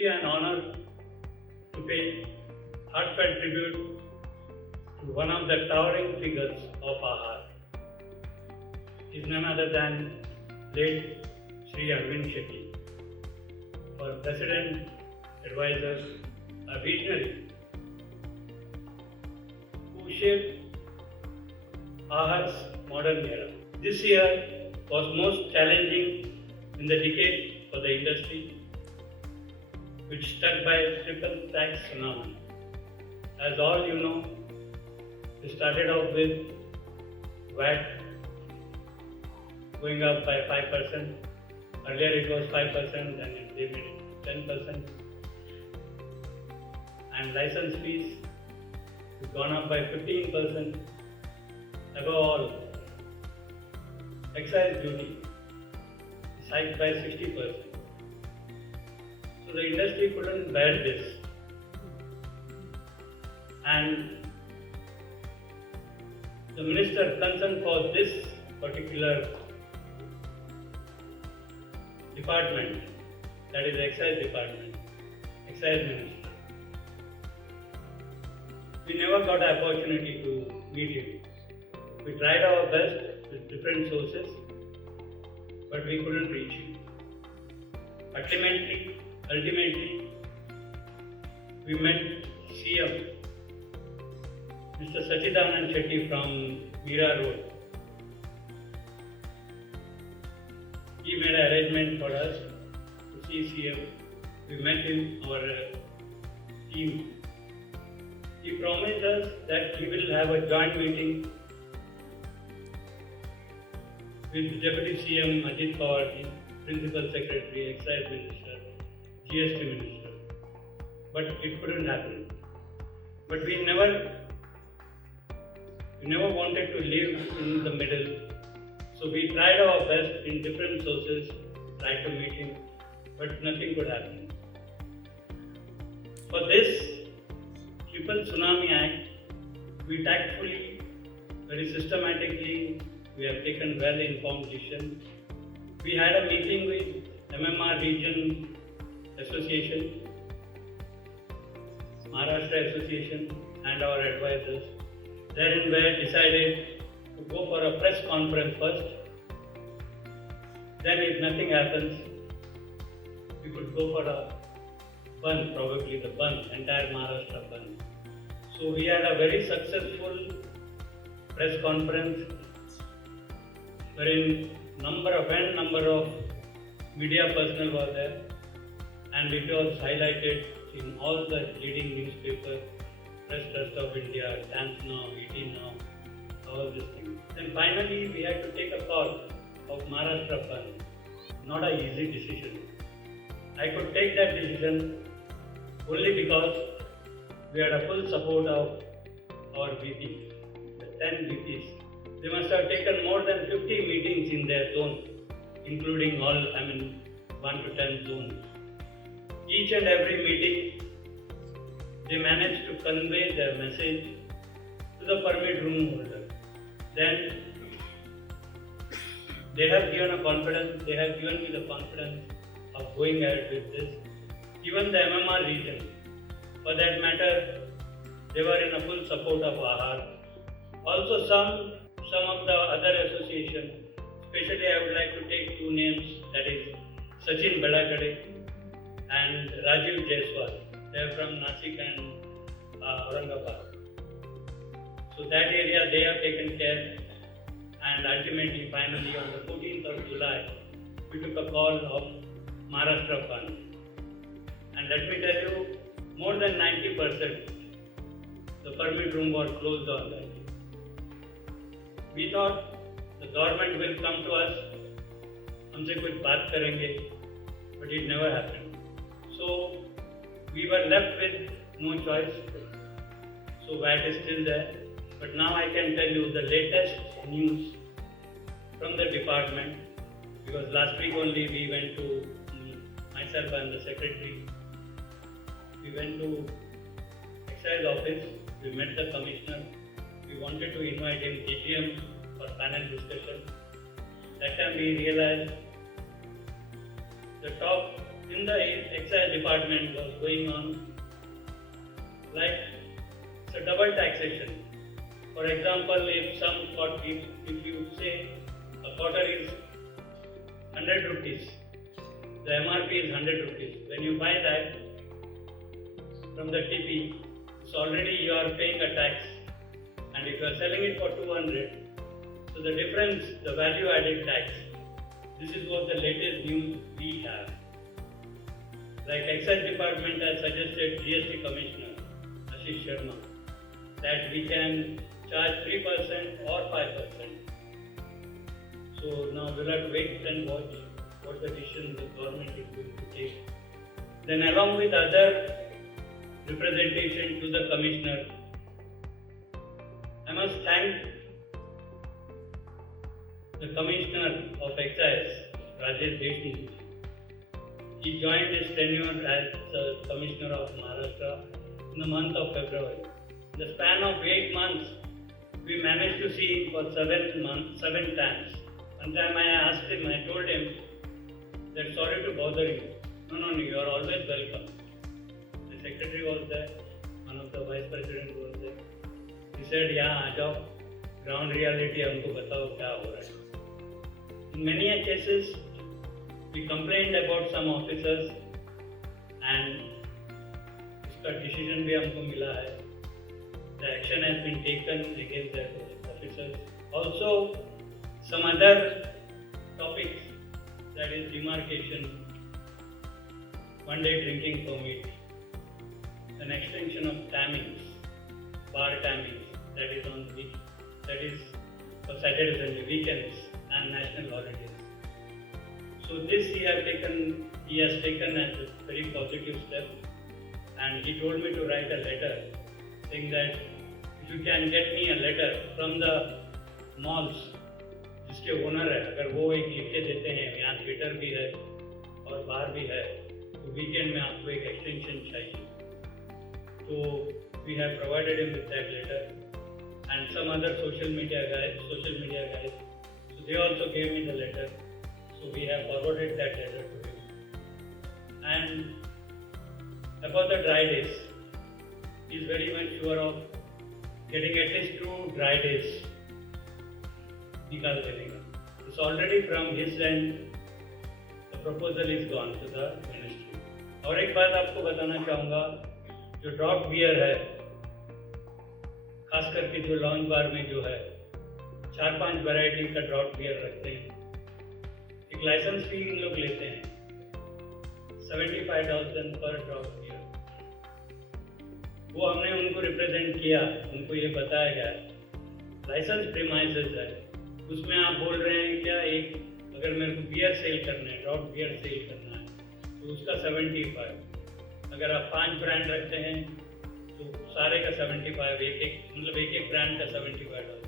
truly an honor to pay heartfelt tribute to one of the towering figures of our is none other than late Sri Arvind Shetty, our President, advisor, a visionary who shaped AHA's modern era. This year was most challenging in the decade for the industry, which struck by a triple tax tsunami. As all you know, we started off with VAT going up by 5%. Earlier it was 5%, then they made it 10%. And license fees have gone up by 15%. Above all, excise duty is hiked by 60%. So the industry couldn't bear this. And the minister concerned for this particular department, that is excise department, excise minister. We never got an opportunity to meet him. We tried our best with different sources, but we couldn't reach him. Ultimately, we met CM, Mr. Sachidanand Shetty from Meera Road. He made an arrangement for us to see CM. We met him, our team. He promised us that he will have a joint meeting with Deputy CM Ajit Pawar, Principal Secretary, Excise Minister, GST Minister. But it couldn't happen. But we never wanted to live in the middle. So we tried our best in different sources, tried to meet him, but nothing could happen. For this Triple Tsunami Act, we tactfully, very systematically, we have taken well-informed decision. We had a meeting with MMR Region Association, Maharashtra Association, and our advisors. Therein we decided to go for a press conference first. Then if nothing happens, we could go for a Bandh, probably the Bandh, entire Maharashtra Bandh. So we had a very successful press conference wherein number of media personnel were there, and it was highlighted in all the leading newspapers, Press Trust of India, Times Now, ET Now, all these things. Then finally we had to take a call of Maharashtra Bandh. Not an easy decision. I could take that decision only because we had a full support of our VP, the 10 VPs. They must have taken more than 50 meetings in their zone, including all, 1 to 10 zones. Each and every meeting, they managed to convey their message to the permit room holder. Then they have given me the confidence of going ahead with this. Even the MMR region, for that matter, they were in a full support of AHAR. Also some of the other associations, especially I would like to take two names, that is Sachin Bedakade and Rajiv Jaiswal. They are from Nasik and Aurangabad. So that area they have taken care, and ultimately, finally, on the 14th of July, we took a call of Maharashtra Bandh. And let me tell you, more than 90%, the permit room was closed on that. We thought the government will come to us, हमसे कुछ बात करेंगे, but it never happened. So we were left with no choice. So VAT is still there. But now I can tell you the latest news from the department, because last week only we went to, myself and the secretary, we went to excise office, we met the commissioner, we wanted to invite him AGM for panel discussion. That time we realized the top in the excise department was going on like it's a double taxation. For example, if you say a quarter is 100 rupees, the MRP is 100 rupees. When you buy that from the TP, it's already you are paying a tax, and if you are selling it for 200, so the difference, the value added tax, this is what the latest news we have. Like Excise Department has suggested GST Commissioner Ashish Sharma that we can charge 3% or 5%. So now we'll have to wait and watch what the decision the government is going to take. Then along with other representation to the Commissioner, I must thank the Commissioner of Excise, Rajesh Deshmukh. He joined his tenure as the Commissioner of Maharashtra in the month of February. In the span of 8 months, we managed to see him for 7 times. One time I asked him, I told him that sorry to bother you. No, you are always welcome. The secretary was there, one of the vice president was there. He said, यहाँ आ जाओ, ground reality हमको बताओ क्या हो रहा है. In many cases, we complained about some officers and इसका decision भी हमको मिला है. The action has been taken against that officers. Also, some other topics, that is demarcation, one-day drinking permit, an extension of timings, bar timings, that is for Saturdays and weekends and national holidays. So this he has taken as a very positive step, and he told me to write a letter saying that if you can get me a letter from the malls जिसके ओनर है, अगर वो एक लिख के देते हैं यहाँ थिएटर भी है और बार भी है, तो वीकेंड में आपको एक एक्सटेंशन चाहिए. तो we have provided him with that letter, and some other social media guys, so they also gave me the letter. So we have forwarded that letter to him. And about the dry days, he is very much sure of getting at least 2 dry days निकाल देगा. It's already from his end, the proposal is gone to the ministry. और एक बात आपको बताना चाहूँगा, जो drop beer है, खास करके जो लॉन्च बार में जो है 4-5 वैरायटी का ड्रॉप बियर रखते हैं. एक लाइसेंस फी इन लोग लेते हैं 75,000 पर ड्रॉप बियर. वो हमने उनको रिप्रेजेंट किया, उनको ये बताया गया लाइसेंस प्रीमाइसेस है, उसमें आप बोल रहे हैं क्या, एक अगर मेरे को बियर सेल करना है, ड्रॉप बियर सेल करना है, तो उसका 75. अगर आप 5 ब्रांड रखते हैं तो सारे का 75, एक ब्रांड का $75.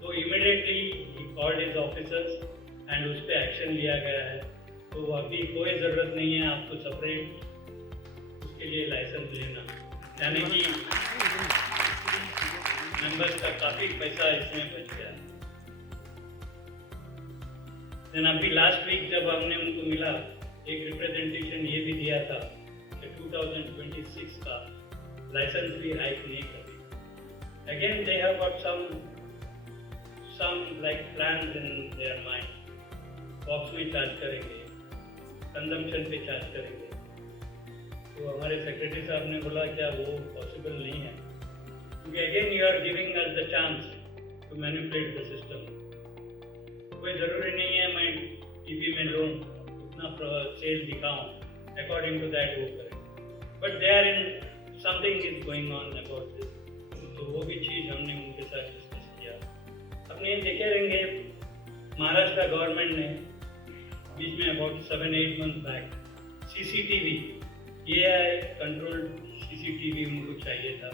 तो immediately he called his officers and उस पर एक्शन लिया गया है. तो अभी कोई ज़रूरत नहीं है आपको सेपरेट उसके लिए लाइसेंस लेना, यानी कि मेंबर्स का काफ़ी पैसा इसमें बच गया. देन अभी लास्ट वीक जब हमने उनको मिला, एक रिप्रेजेंटेशन ये भी दिया था कि 2026 का लाइसेंस भी हाइक नहीं करेगी. Again they have got some like plans in their mind. Box में चार्ज करेंगे, कंजम्पशन पे चार्ज करेंगे. तो हमारे सेक्रेटरी साहब ने बोला क्या वो पॉसिबल नहीं है, क्योंकि again you are giving us the chance to manipulate the system. कोई ज़रूरी नहीं है मैं टीवी में जो उतना सेल दिखाऊं, अकॉर्डिंग टू दैट वो करें, but they are in something is going on about this. तो वो भी चीज़ हमने उनके साथ डिस्कस किया. अपने देखे रहेंगे महाराष्ट्र गवर्नमेंट ने बीच में अबाउट 7-8 month back CCTV AI controlled CCTV उनको चाहिए था.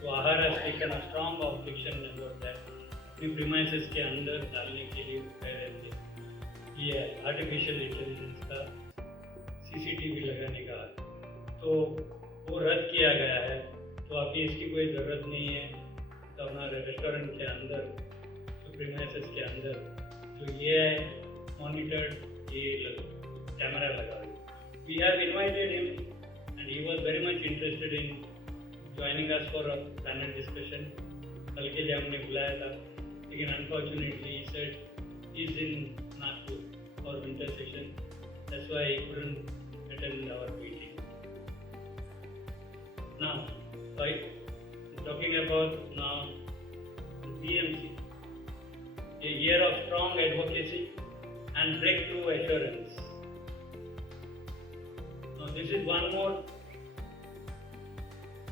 तो आहार has taken a strong objection about that. अपनी प्रीमाइसेस के अंदर डालने के लिए कह रहे थे ये आर्टिफिशियल इंटेलिजेंस का CCTV लगाने का, तो वो रद्द किया गया है. तो अभी इसकी कोई ज़रूरत नहीं है. तो हमारे रेस्टोरेंट के अंदर, तो प्रीमाइसेस के अंदर जो ये मॉनिटर्ड ये कैमरा लगा we have invited him and he was very much interested in joining us for a panel discussion. कल के लिए हमने बुलाया था, लेकिन unfortunately he said he's in Nagpur for winter session. That's why he couldn't attend our meeting. Now, talking about now the PMC, a year of strong advocacy and breakthrough assurance. Now, this is one more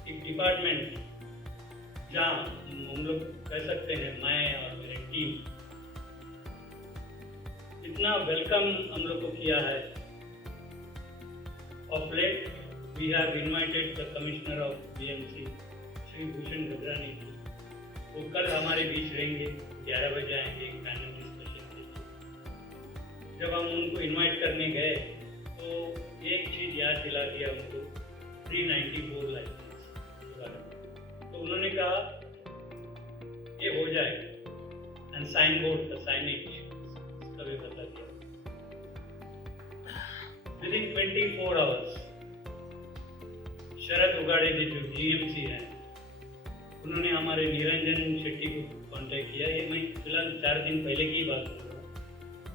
एक डिपार्टमेंट जहाँ हम लोग कह सकते हैं, मैं और मेरी टीम इतना वेलकम हम लोग को किया है. Of late, we have invited the Commissioner of BMC, Shri भूषण गगरानी जी. वो कल हमारे बीच रहेंगे, 11 बजे आएंगे पैनल डिस्कशन के लिए. जब हम उनको इनवाइट करने गए तो एक चीज़ याद दिला दिया उनको, 394 लाइसेंस. तो उन्होंने कहा ये हो जाएगा, एंड साइन बोर्ड का साइनेज इसका भी बता दिया. विदिन 24 आवर्स शरद उगाड़े जी जो जीएमसी हैं, उन्होंने हमारे निरंजन शेट्टी को कांटेक्ट किया. ये मैं फिलहाल 4 दिन पहले की बात कर रहा हूँ.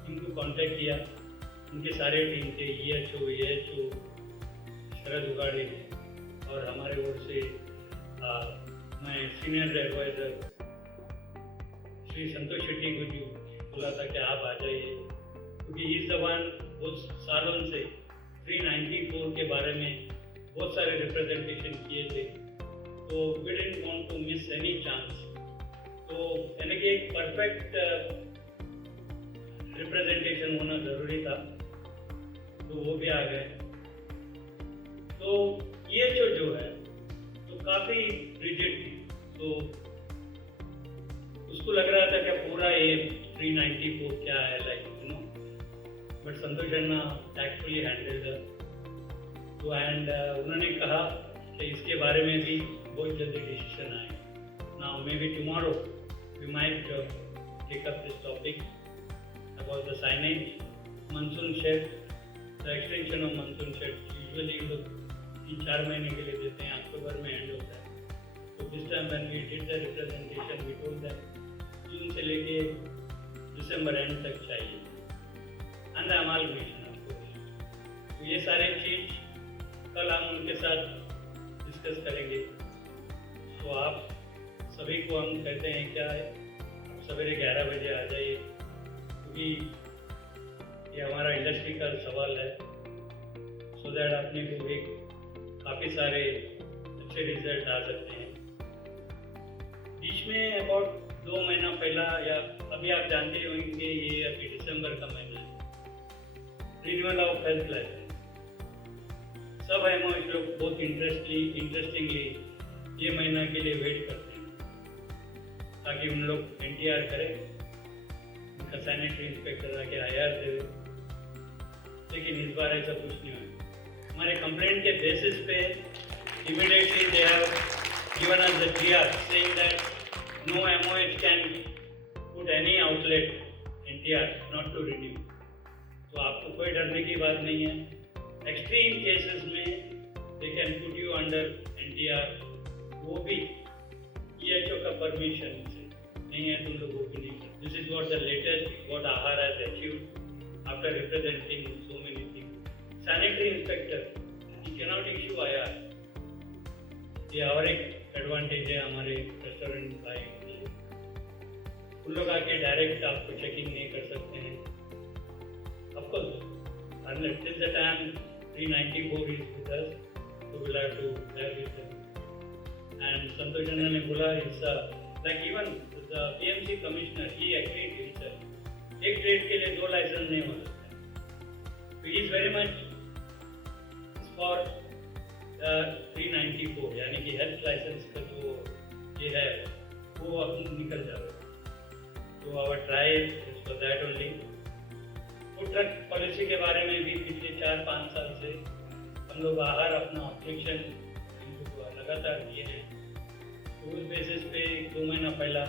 इनको कांटेक्ट किया, उनके सारे टीम के EHO AHO शरद उगाड़े और हमारे ओर से मैं सीनियर एडवाइज़र श्री संतोष शेट्टी को जो बोला था कि आप आ जाइए, क्योंकि इस जबान बहुत सालों से 394 के बारे में बहुत सारे रिप्रेजेंटेशन किए थे. तो we didn't want to miss any chance. तो यानी कि एक परफेक्ट रिप्रेजेंटेशन होना ज़रूरी था, तो वो भी आ गए. तो EHO जो है तो काफ़ी रिजिड थी, तो उसको लग रहा था कि पूरा ये 394 क्या है, like you know, but Santosh Anna actually handled. तो एंड उन्होंने कहा कि इसके बारे में भी बहुत जल्दी डिसीजन आए. Now may be tomorrow we might take up this topic about the signage. Monsoon shed, the extension of monsoon shed usually लोग 3-4 महीने के लिए देते हैं, अक्टूबर में एंड होता है. तो this time when we did the representation we told that June से लेके दिसंबर एंड तक चाहिए, and the amalgamation of course. तो ये सारे चीज कल हम उनके साथ डिस्कस करेंगे. तो आप सभी को हम कहते हैं क्या है, आप सवेरे 11 बजे आ जाइए, क्योंकि ये हमारा इंडस्ट्री का सवाल है, सो दैट अपने को एक काफ़ी सारे अच्छे रिजल्ट आ सकते हैं. बीच में अबाउट 2 महीना पहला, या अभी आप जानते होंगे ये अभी दिसंबर का महीना है, रिन्यूअल ऑफ हेल्थ लाइसेंस. सब एमओएच लोग बहुत इंटरेस्टिंगली ये महीना के लिए वेट करते हैं ताकि उन लोग NTR करें, उनका सैनिटरी इंस्पेक्टर आके IR दे. लेकिन इस बार ऐसा कुछ नहीं हुआ. हमारे कंप्लेंट के बेसिस पे immediately they have given us the GR saying that no MOH can put any outlet NTR not to renew. तो आपको कोई डरने की बात नहीं है. एक्सट्रीम केसेस में they can put you under NTR, वो भी EHO का परमिशन से. नहीं है तुम लोगों को नहीं. This is what the latest what AHAR has achieved after representing so many things. Sanitary inspector, he cannot issue IR. ये और एक एडवांटेज है हमारे रेस्टोरेंट भाई के लिए. उन लोग आके डायरेक्ट आपको चेकिंग नहीं कर सकते हैं. Of course till the time 394 is with us, so we'll have to bear with them. And Santosh Anna ने बोला it's like even the PMC commissioner, he agreed himself. एक ट्रेड के लिए 2 लाइसेंस नहीं हो सकते. So he is very much for 394, यानी कि हेल्थ लाइसेंस का जो ये है वो अब निकल जाएगा. तो our try is for that only. Food truck policy के बारे में भी पिछले 4-5 साल से हम लोग बाहर अपना ऑब्जेक्शन लगातार दिए हैं. तो उस बेसिस पे 2 महीना पहला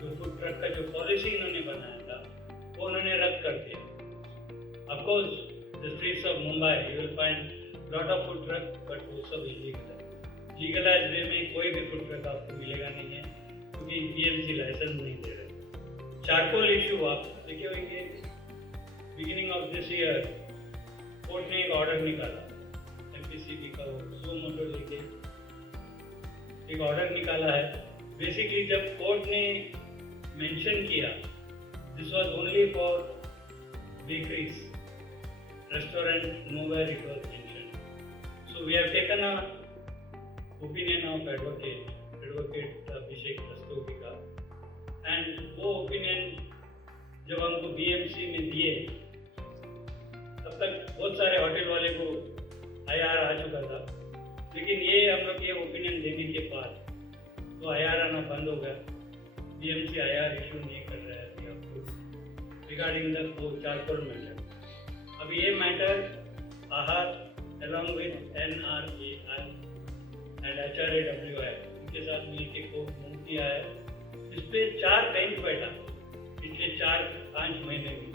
जो फूड ट्रक का जो पॉलिसी इन्होंने बनाया था वो उन्होंने रद्द कर दिया. Of course the streets of Mumbai, you will find lot of food truck, but वो सब illegal है। Legalized वे में कोई भी food truck आपको मिलेगा नहीं है, क्योंकि BMC लाइसेंस नहीं दे रहे। चारकोल इशू आप देखे होंगे, beginning of this year court ने एक ऑर्डर निकाला, MPCB का वो मोटो लेके एक ऑर्डर निकाला है। बेसिकली जब कोर्ट ने मेंशन किया, this was only for bakeries, restaurant, nowhere it was mentioned. So we have taken a opinion of advocate अभिषेक रस्तोगी का, and वो ओपिनियन जब हमको BMC में दिए, तब तक बहुत सारे होटल वाले को IR आ चुका था, लेकिन ये हम लोग ये ओपिनियन देने के बाद तो IR आना बंद हो गया। BMC IR इशू नहीं कर रहा है अभी आपको रिगार्डिंग द चारकोल मैटर। अब ये मैटर आहार along with NRAI and HRAWI इनके साथ मिलकर कोर्ट मूव किया है। इस पे 4 बेंच बैठा पिछले 4-5 महीने में,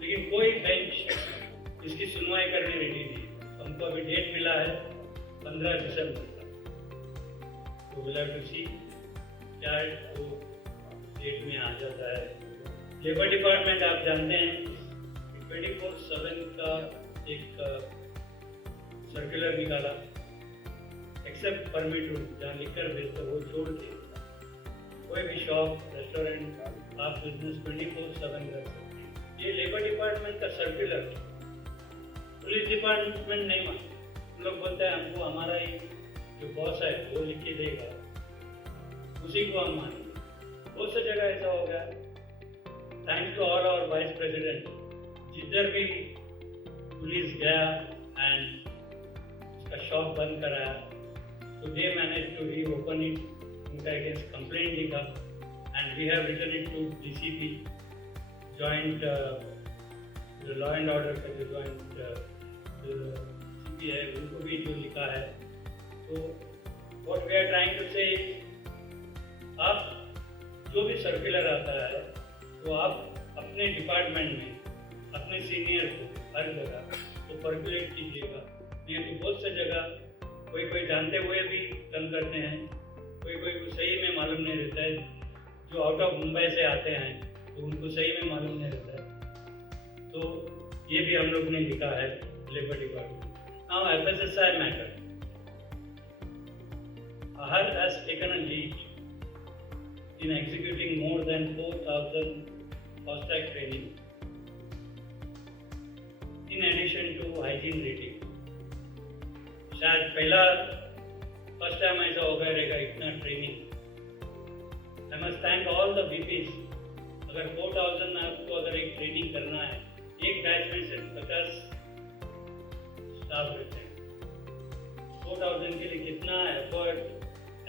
लेकिन कोई बेंच इसकी सुनवाई करने रेडी नहीं। हमको अभी डेट मिला है 15 दिसंबर का, तो विल हैव टू सी क्या वो डेट में आ जाता है। लेबर डिपार्टमेंट आप जानते हैं 24/7 का एक सर्कुलर निकाला, एक्सेप्ट परमिट रूम जहाँ लिकर बेचते वो छोड़ के कोई भी शॉप, रेस्टोरेंट आप बिजनेस 24/7 कर सकते हैं। ये लेबर डिपार्टमेंट का सर्कुलर पुलिस डिपार्टमेंट नहीं मानता। हम लोग बोलते हैं हमको हमारा ही जो बॉस है वो लिख के देगा, उसी को हम मानेंगे। बहुत सी जगह ऐसा हो गया, thanks to all our vice president, जिधर भी पुलिस गया एंड उसका शॉप बंद कराया, तो they manage to reopen it, उनका अगेंस्ट कंप्लेंट लिखा and we have written it to DCP joint law and order का जो जॉइंट CP है उनको भी जो लिखा है। तो what we are trying to say, आप जो भी सर्कुलर आता है तो आप अपने डिपार्टमेंट में अपने सीनियर को हर जगह तो पर्कुलेट कीजिएगा। नहीं तो बहुत सी जगह कोई जानते हुए भी तंग करते हैं, कोई को सही में मालूम नहीं रहता है। जो आउट ऑफ मुंबई से आते हैं तो उनको सही में मालूम नहीं रहता है, तो ये भी हम लोग ने लिखा है labour department. Now FSSAI matter. AHAR has taken a lead in executing more than 4,000 FASTag training in addition to hygiene rating. शायद पहला फर्स्ट टाइम ऐसा होगा रहेगा इतना training. I must thank all the VPs. अगर 4,000 आपको अगर एक ट्रेनिंग करना है, एक बैच में सिर्फ 50 स्टाफ रहते हैं, 4,000 के लिए कितना एफर्ट,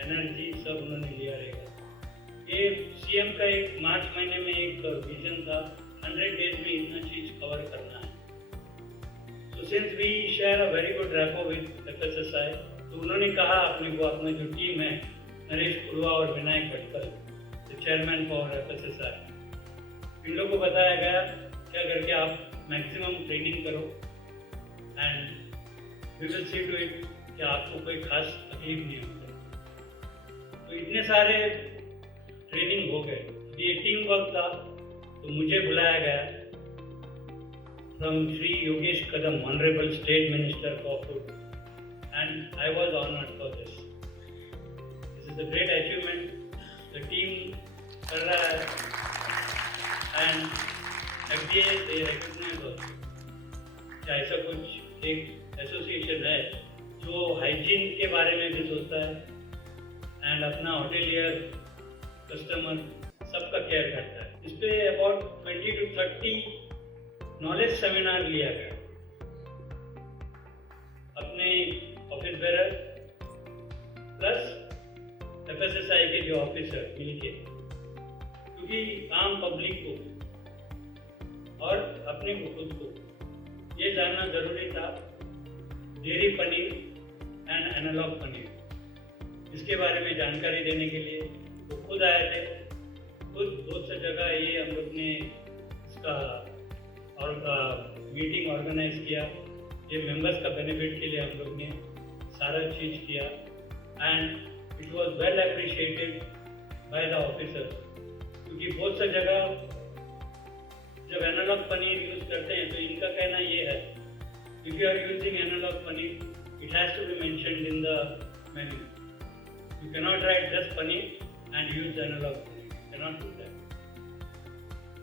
एनर्जी सब उन्होंने लिया रहेगा। ये CM का एक मार्च महीने में एक विजन था, 100 डेज में इतना चीज कवर करना है। So since we share a very good rapport with FSSAI, तो उन्होंने कहा अपने को, अपना जो टीम है नरेश पुरवा और Vinayak Bhatkal, the chairman for FSSAI, इन लोगों को बताया गया क्या करके आप मैक्सिमम ट्रेनिंग करो and we will see to it कि आपको कोई खास तकलीफ नहीं होगी। तो इतने सारे ट्रेनिंग हो गए, ये टीम वर्क था, तो मुझे बुलाया गया फ्रॉम श्री योगेश कदम, honourable state minister for food, and I was honoured for this. This is a great achievement, the team कर रहा है and FDA they recognize also क्या ऐसा कुछ एक एसोसिएशन है जो हाइजीन के बारे में भी सोचता है एंड अपना होटेलियर, कस्टमर सबका केयर करता है। इस पे अबाउट 20 to 30 नॉलेज सेमिनार लिया गया अपने ऑफिस बेरर प्लस FSSAI के जो ऑफिसर मिलके, क्योंकि आम पब्लिक को और अपने को खुद को ये जानना जरूरी था dairy paneer and analogue paneer, इसके बारे में जानकारी देने के लिए वो खुद आए थे। खुद बहुत सी जगह ये हम लोग ने इसका और का मीटिंग ऑर्गेनाइज किया, ये मेंबर्स का बेनिफिट के लिए हम लोग ने सारा चीज़ किया and it was well appreciated by the officers, क्योंकि बहुत सा जगह जब एनालॉग पनीर यूज़ करते हैं तो इनका कहना ये है, if you are using analogue paneer it has to be mentioned in the menu. You cannot write just paneer and use analog paneer. You cannot do that.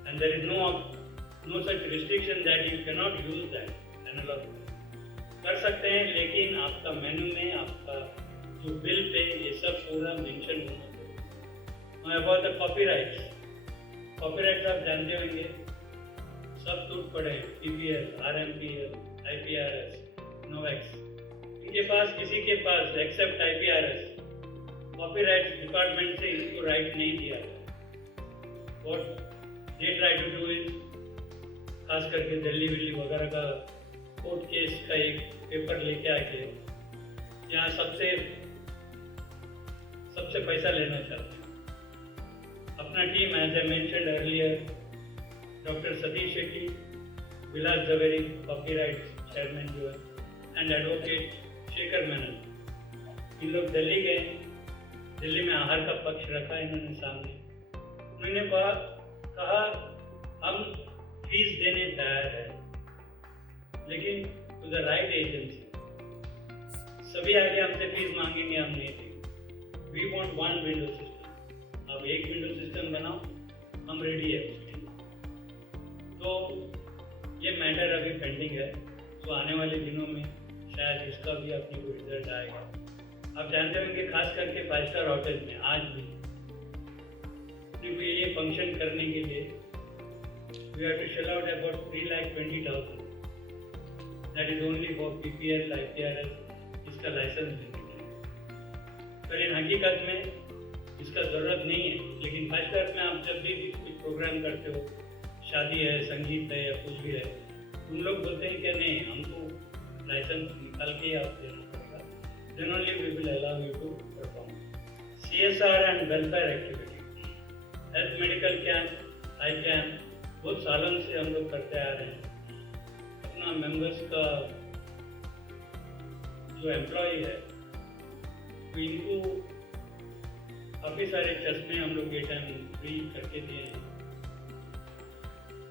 And there is no such restriction that you cannot use that analog paneer. कर सकते हैं, लेकिन आपका मेन्यू में आपका जो bill pay ये सब पूरा मेंशन होना चाहिए. Now about the copyrights. Copyrights आप जानते होंगे, सब टूट पड़े हैं. PPL, RMPL, IPRS, NOVEX. इनके पास किसी के पास एक्सेप्ट IPRS कॉपीराइट डिपार्टमेंट से इनको राइट नहीं दिया. What they try to do is, खास करके दिल्ली विल्ली वगैरह का कोर्ट केस का एक पेपर लेके आके यहाँ सबसे पैसा लेना चाहते हैं. अपना team as I mentioned earlier, doctor Satish Shetty, Vilas Javeri copyright chairman जो है, एंड एडवोकेट शेखर मेनन, इन लोग दिल्ली गए. दिल्ली में आहार का पक्ष रखा इन्होंने सामने. उन्होंने कहा हम फीस देने तैयार है, लेकिन टू द राइट एजेंसी. सभी आगे हमसे फीस मांगेंगे, हम नहीं देंगे. We want one window system. अब एक विंडो सिस्टम बनाओ, हम रेडी है. तो ये मैटर अभी पेंडिंग है. तो आने वाले दिनों में शायद इसका भी अपने को रिजल्ट आएगा. आप जानते होंगे खास करके 5 स्टार होटल में आज भी क्योंकि ये फंक्शन करने के लिए we have to shell out about 3,20,000. That is only for PPL, IPRS इसका लाइसेंस देने के लिए. पर इन हकीकत में इसका ज़रूरत नहीं है. लेकिन 5 स्टार में आप जब भी कुछ प्रोग्राम करते हो, शादी है, संगीत है या कुछ भी है, उन लोग बोलते हैं कि नहीं हमको लाइसेंस निकाल के आप देना पड़ेगा. Then only we will allow you to perform. CSR and welfare activity, health medical camp, eye camp, बहुत सालों से हम लोग करते आ रहे हैं. अपना मेंबर्स का जो एम्प्लॉय है तो इनको काफ़ी सारे चश्मे हम लोग ये टाइम फ्री करके दिए हैं.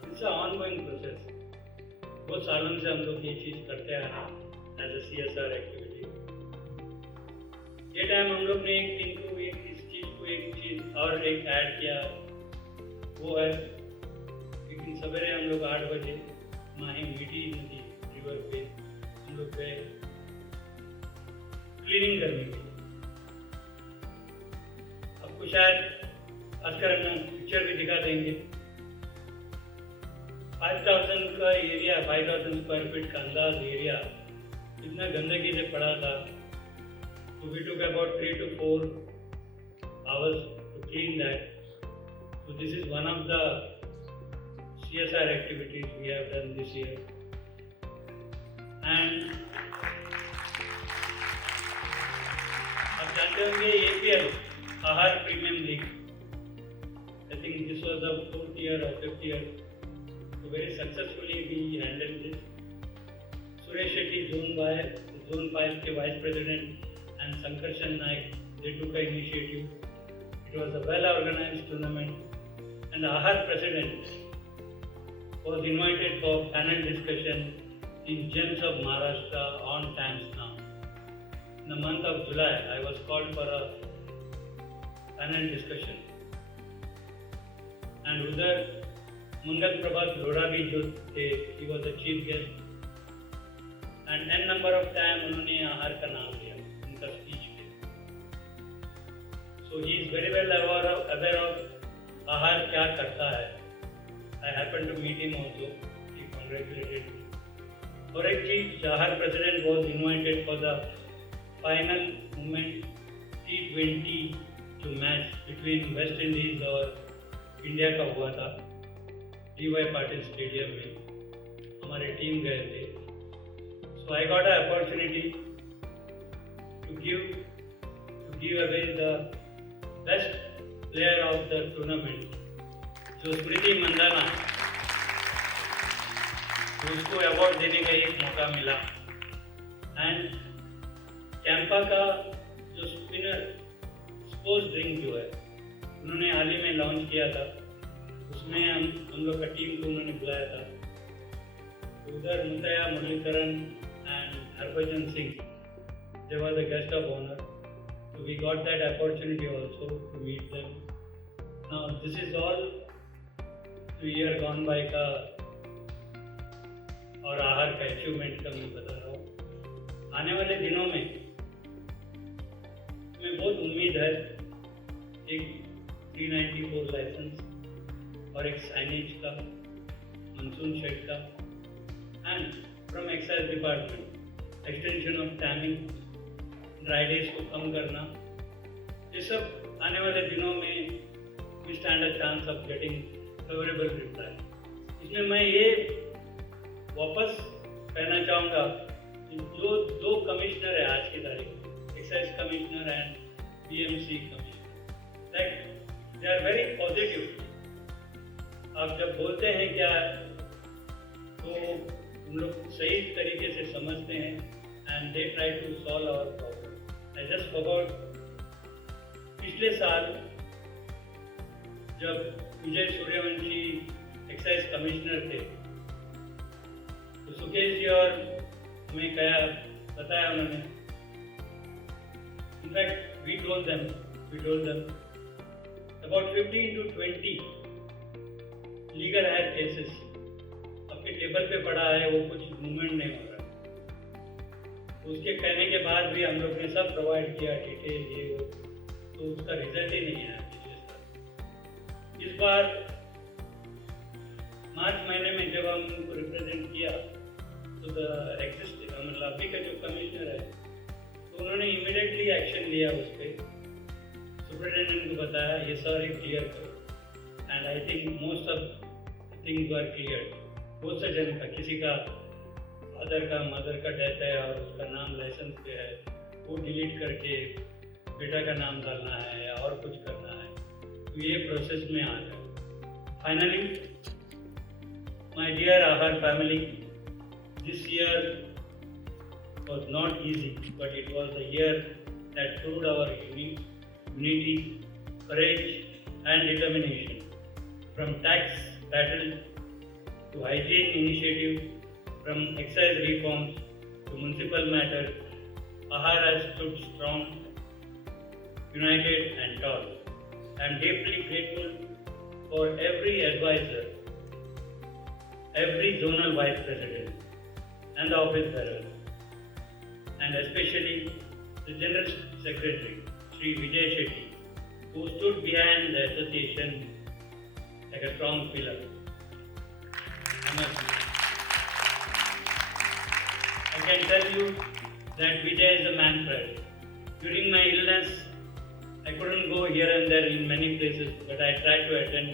It's a ongoing process. बहुत सालों से हम लोग ये चीज़ करते आ रहे हैं एज ए CSR एक्टिविटी. ये टाइम हम लोग ने एक दिन को इस चीज़ को एक चीज़ और एक ऐड किया, वो है लेकिन सवेरे हम लोग 8 बजे माही मीठी नदी रिवर पे हम लोग गए क्लीनिंग करने के लिए. आपको शायद आजकल हम पिक्चर भी दिखा देंगे. 5,000 का एरिया, 5,000 स्क्वायर फीट का अंदाज एरिया इतना गंदगी से पड़ा था. So we took about 3 to 4 hours to clean that. So this is one of the CSR activities we have done this year. And आप जानते होंगे APL, आहार premium league. I think this was the 4th year or 5th year. So very successfully we handled this. Suresh Shetty, Zone 5 के Vice President, and Sankarshan Naik, they took an initiative. It was a well-organized tournament, and Ahar president was invited for panel discussion in Gems of Maharashtra on Times Now. In the month of July, I was called for a panel discussion, and उधर मंगल प्रभात लोढ़ा भी जो थे, he was the chief guest, and n number of time उन्होंने आहार का नाम लिया उनका स्पीच में. So he is very well aware of आहार क्या करता है. I happened to meet him also. He congratulated me. और एक चीज, आहार president was invited for the final moment T20 जो मैच between West Indies और इंडिया का हुआ था DY पाटिल स्टेडियम में. हमारे टीम गए थे. So I got an opportunity to give away the best player of the tournament, जो स्मृति मंदाना. उसको अवार्ड देने का एक मौका मिला। एंड कैंपा का जो स्पिनर स्पोर्ट्स ड्रिंक जो है उन्होंने हाल ही में लॉन्च किया था, उसमें हम लोग का टीम को उन्होंने बुलाया था। उधर Muttiah Muralitharan and Harbhajan Singh, they were the guest of honor. So we got that opportunity also to meet them. Now this is all to year gone by का और आहार का अचीवमेंट का मैं बता रहा हूँ। आने वाले दिनों में हमें बहुत उम्मीद है एक 394 लाइसेंस और एक साइनेज का, मानसून शेड का, and from excise department extension of timing, dry days को कम करना, ये सब आने वाले दिनों में we stand a chance of getting favourable reply. इसमें मैं ये वापस कहना चाहूँगा कि जो दो कमिश्नर है आज की तारीख में, excise commissioner and BMC commissioner, like they are very positive. आप जब बोलते हैं क्या तो हम लोग सही तरीके से समझते हैं and they try to solve our problem. I just forgot, पिछले साल जब विजय सूर्यवंशी एक्साइज कमिश्नर थे तो सुकेश जी और हमें क्या बताया उन्होंने, in fact we told them about 15 to 20 legal hire cases आपके टेबल पे पड़ा है, वो कुछ मूवमेंट नहीं हो रहा। उसके कहने के बाद भी हम लोग ने सब प्रोवाइड किया डिटेल ये वो, तो उसका रिजल्ट ही नहीं आया पिछले साल। इस बार मार्च महीने में जब हम उनको रिप्रेजेंट किया तो मतलब अभी का जो कमिश्नर है तो उन्होंने इमीडिएटली एक्शन लिया उस पर, सुपरिटेंडेंट को बताया ये सर एक क्लियर करो, and I think most of things were clear. बहुत से जन का, किसी का फादर का मदर का डेथ है और उसका नाम लाइसेंस पे है, वो डिलीट करके बेटा का नाम डालना है या और कुछ करना है, तो ये प्रोसेस में आ जाए। फाइनली माय डियर आहार family, this year was not easy, but it was a year that proved our unity, courage and determination. From tax battle to hygiene initiative, from excise reforms to municipal matters, Ahar has stood strong, united and tall. I am deeply grateful for every advisor, every zonal vice president and the office bearers, and especially the General Secretary, Sri Vijay Shetty, who stood behind the association like a strong pillar. I can tell you that Vijay is a man pride. During my illness, I couldn't go here and there in many places, but I tried to attend.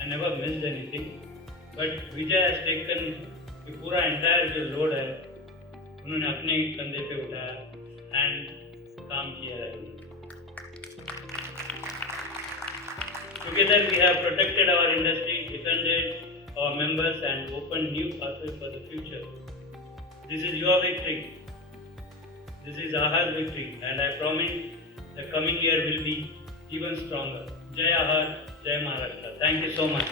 I never missed anything. But Vijay has taken the पूरा entire जो load है उन्होंने अपने ही कंधे पे उठाया एंड काम किया है। Together we have protected our industry, defended our members and opened new pathways for the future. This is your victory. This is Ahar's victory, and I promise the coming year will be even stronger. Jai Ahar, Jai Maharashtra. Thank you so much.